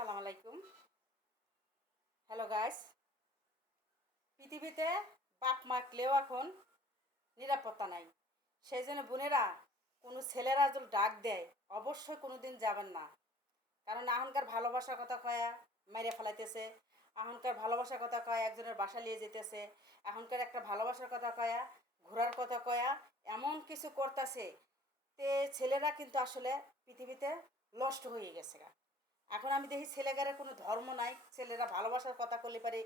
আসসালামু আলাইকুম। Hello guys. পৃথিবীতে বাপ মাকলেও এখন নিরাপত্তা নাই। সেই জন্য বোনেরা, কোনো ছেলেরা যদি ডাক দেয় অবশ্যই কোনো দিন যাবেন না। কারণ এখনকার ভালোবাসার কথা কয়া মেরে ফেলাইতেছে, এখনকার ভালোবাসার কথা কয়া একজনের বাসা নিয়ে যেতেছে, এখনকার একটা ভালোবাসার কথা কয়া ঘোরার কথা কয়া এমন কিছু করতেছে। তে ছেলেরা কিন্তু আসলে পৃথিবীতে নষ্ট হয়ে গেছে গা। এখন আমি দেখি ছেলেগারে কোনো ধর্ম নাই, ছেলেরা ভালোবাসার কথা করলে পারে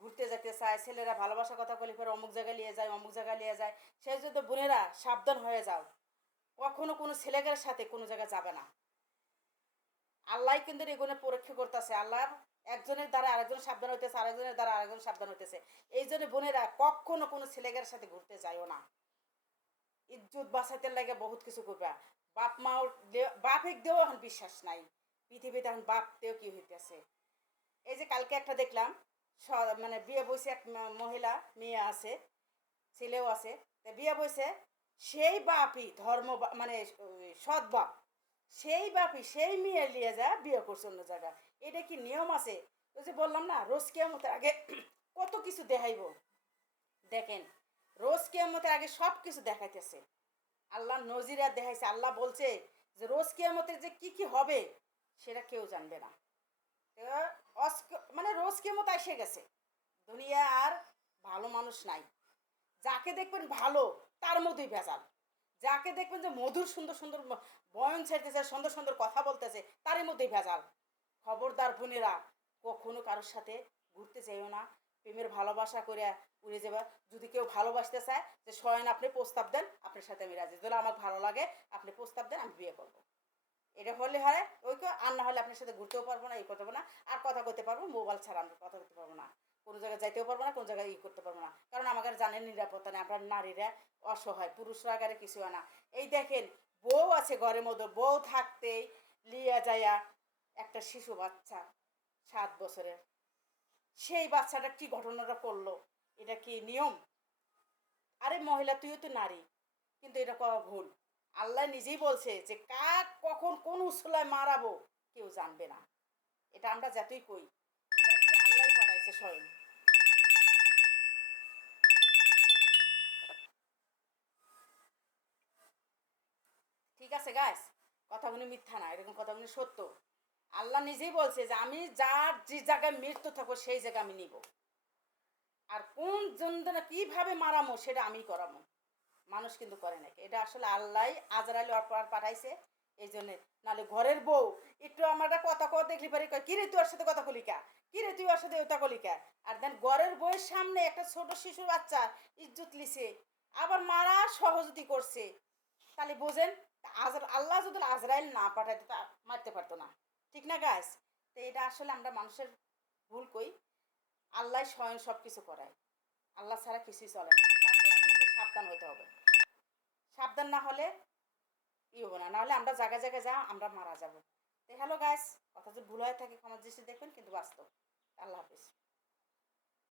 ঘুরতে যেতে চায়, ছেলেরা ভালোবাসার কথা করলে পারে অমুক জায়গায় নিয়ে যায়, অমুক জায়গায় নিয়ে যায়। সেই জন্য বোনেরা সাবধান হয়ে যাও, কখনো কোনো ছেলেগারের সাথে কোনো জায়গায় যাবে না। আল্লাহ কিন্তু এগুলো পরীক্ষা করতেছে। আল্লাহর একজনের দ্বারা আরেকজন সাবধান হইতেছে, আরেকজনের দ্বারা আরেকজন সাবধান হইতেছে। এই জন্য বোনেরা কখনো কোনো ছেলেগারের সাথে ঘুরতে যাইও না। ইজ্জত বাঁচাইতে লাগে বহুত কিছু করবা। বাপ মাও বাপেক দিয়েও এখন বিশ্বাস নাই পৃথিবীতে। এখন বাপ দিয়েও কি হইতেছে। এই যে কালকে একটা দেখলাম, মানে বিয়ে বসে এক মহিলা মেয়ে আছে, ছেলেও আছে, তা বিয়ে বসে সেই বাপই ধর্ম মানে সৎ বাপ, সেই বাপই সেই মেয়ে নিয়ে যা বিয়ে করছে অন্য জায়গায়। এটা কি নিয়ম আছে? ওই যে বললাম না, রোজ কিয়ামতের আগে কত কিছু দেখাইব। দেখেন, রোজ কিয়ামতের আগে সব কিছু দেখাইতেছে। আল্লাহ নজিরা দেখাইছে। আল্লাহ বলছে যে রোজ কিয়ামতের যে কি কি হবে সেটা কেউ জানবে না। তো মানে রোজ কিয়ামত এসে গেছে। দুনিয়া আর ভালো মানুষ নাই। যাকে দেখবেন ভালো তার মধ্যেই ভেজাল। যাকে দেখবেন যে মধুর সুন্দর সুন্দর বয়ন ছেড়তেছে, সুন্দর সুন্দর কথা বলতেছে, তারই মধ্যেই ভেজাল। খবরদার বোনেরা, কখনো কারোর সাথে ঘুরতে চাইও না। প্রেমের ভালোবাসা করে উড়ে যাবা। যদি কেউ ভালোবাসতে চায় যে স্বয়ং আপনি প্রস্তাব দেন, আপনার সাথে আমি রাজি, যদি আমার ভালো লাগে আপনি প্রস্তাব দেন, আমি বিয়ে করবো। এটা হলে হয় ওই আর না হলে আপনার সাথে ঘুরতেও পারবো না, ই করতে পারবো না। আর কথা করতে পারবো মোবাইল ছাড়া, আমি কথা করতে পারবো না। কোনো জায়গায় যাইতেও পারবো না, কোনো জায়গায় করতে পারবো না। কারণ আমাকে জানেন নিরাপত্তা নেই। আমরা নারীরা অসহায়, পুরুষরা আগারে কিছু হয় না। এই দেখেন, বউ আছে ঘরের মধ্যে, বউ থাকতেই লিয়া যায়া একটা শিশু বাচ্চা 7 বছরের, সেই বাচ্চাটা কি ঘটনাটা করলো, এটা কি নিয়ম? আরে মহিলা, তুইও তো নারী, কিন্তু এটা করা ভুল। আল্লাহ নিজেই বলছে যে কাক কখন কোন উসলায় মারাবো কেউ জানবে না। এটা আমরা যতই কই, এটা কি আল্লাহ পাঠাইছে স্বয়ং। ঠিক আছে গাইস, কথাগুলো মিথ্যা না, এরকম কথাগুলো সত্য। আল্লাহ নিজেই বলছে যে আমি যার যে জায়গায় মৃত্যু থাকবো সেই জায়গায় আমি নিব। আর কোন যন্ত্রণা কিভাবে মারামো সেটা আমি করামো। মানুষ কিন্তু করে নাকি, এটা আসলে আল্লাহ আজরাইল অপরাধ পাঠাইছে। এই জন্যে, নাহলে ঘরের বউ একটু আমার একটা কথা কথা দেখলি পারি, কি রে তুই ওর সাথে কথা কলিকা, কি রে তুই ওর সাথে ওটা কলিকা। আর দেন ঘরের বউয়ের সামনে একটা ছোট শিশু বাচ্চা ইজ্জত লিছে, আবার মারা সহজতি করছে। তাহলে বোঝেন, আল্লাহ যদি আজরাইল না পাঠাইতো তা মারতে পারতো না। ঠিক না গাছ? তো এটা আসলে আমরা মানুষের ভুল কই। আল্লাহ স্বয়ং সব কিছু করায়, আল্লাহ ছাড়া কিছুই চলে না। তারপরে নিজে সাবধান হতে হবে। সাবধান না হলে ই হবো না, নাহলে আমরা জায়গায় জায়গায় যা আমরা মারা যাবো। তো হ্যালো গাইস, কথা যদি ভুল হয়ে থাকে ক্ষমার দৃষ্টি দেখবেন, কিন্তু বাস্তব। আল্লাহ হাফিজ।